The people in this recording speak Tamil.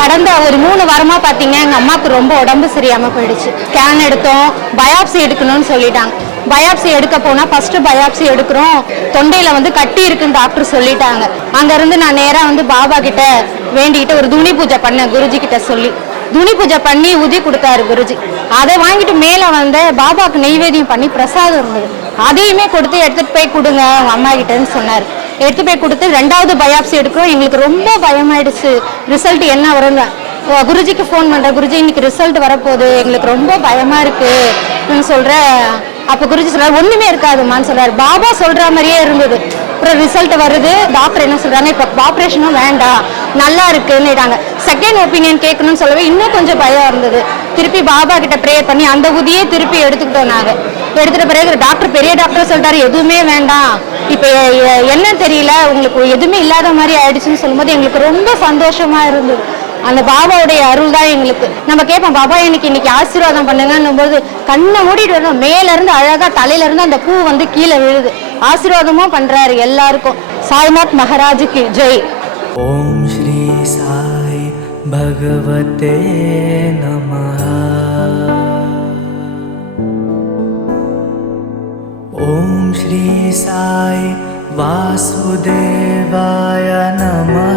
கடந்த ஒரு 3 வாரமாக பார்த்தீங்கன்னா எங்கள் அம்மாவுக்கு ரொம்ப உடம்பு சரியாமல் போயிடுச்சு. ஸ்கேன் எடுத்தோம், பயாப்சி எடுக்கணும்னு சொல்லிட்டாங்க. பயாப்சி எடுக்க போனால் ஃபஸ்ட்டு பயாப்சி எடுக்கிறோம், தொண்டையில் வந்து கட்டி இருக்குன்னு டாக்டர் சொல்லிட்டாங்க. அங்கேருந்து நான் நேராக வந்து பாபா கிட்ட வேண்டிக்கிட்டு ஒரு துணி பூஜை பண்ணேன். குருஜி கிட்ட சொல்லி துணி பூஜை பண்ணி உதி கொடுத்தாரு குருஜி. அதை வாங்கிட்டு மேலே வந்து பாபாவுக்கு நெய்வேதியம் பண்ணி பிரசாதம் இருந்தது, அதையுமே கொடுத்து எடுத்துகிட்டு போய் கொடுங்க அவங்க அம்மா கிட்டன்னு சொன்னார். எடுத்து போய் கொடுத்து 2வது பயாப்சி எடுக்கிறோம். எங்களுக்கு ரொம்ப பயமாயிடுச்சு, ரிசல்ட் என்ன வருங்க. குருஜிக்கு ஃபோன் பண்ணுறேன், குருஜி இன்னைக்கு ரிசல்ட் வரப்போகுது, எங்களுக்கு ரொம்ப பயமாக இருக்குன்னு சொல்கிறேன். அப்போ குருஜி சொல்கிறார் ஒன்றுமே இருக்காதுமான்னு சொல்கிறார். பாபா சொல்கிற மாதிரியே இருந்தது. அப்புறம் ரிசல்ட் வருது, டாக்டர் என்ன சொல்கிறாங்க, இப்போ ஆப்ரேஷனும் வேண்டாம், நல்லா இருக்குன்னுட்டாங்க. செகண்ட் ஒப்பீனியன் கேட்கணும்னு சொல்லவே இன்னும் கொஞ்சம் பயம் இருந்தது. திருப்பி பாபா கிட்ட ப்ரேயர் பண்ணி அந்த உதியே திருப்பி எடுத்துக்கிட்டோம். நாங்கள் எடுத்துகிட்ட பிறகு டாக்டர், பெரிய டாக்டர் சொல்லிட்டாரு எதுவுமே வேண்டாம், இப்போ என்ன தெரியல உங்களுக்கு எதுவுமே இல்லாத மாதிரி ஆயிடுச்சுன்னு சொல்லும்போது எங்களுக்கு ரொம்ப சந்தோஷமாக இருந்தது. அந்த பாபாவுடைய அருள் தான் எங்களுக்கு. நம்ம கேட்போம் பாபா இன்னைக்கு ஆசீர்வாதம் பண்ணுங்கன்னும் போது கண்ணை மூடிட்டு வரணும், மேலேருந்து அழகாக தலையிலேருந்து அந்த பூ வந்து கீழே விழுது, ஆசீர்வாதமும் பண்ணுறாரு எல்லாருக்கும். சாய்நாத் மகாராஜுக்கு ஜெய். ஓம் ஸ்ரீ சாய் பகவதே நமஹ. ஓம் ஸ்ரீ சாய் வாசுதேவாய நமஹ.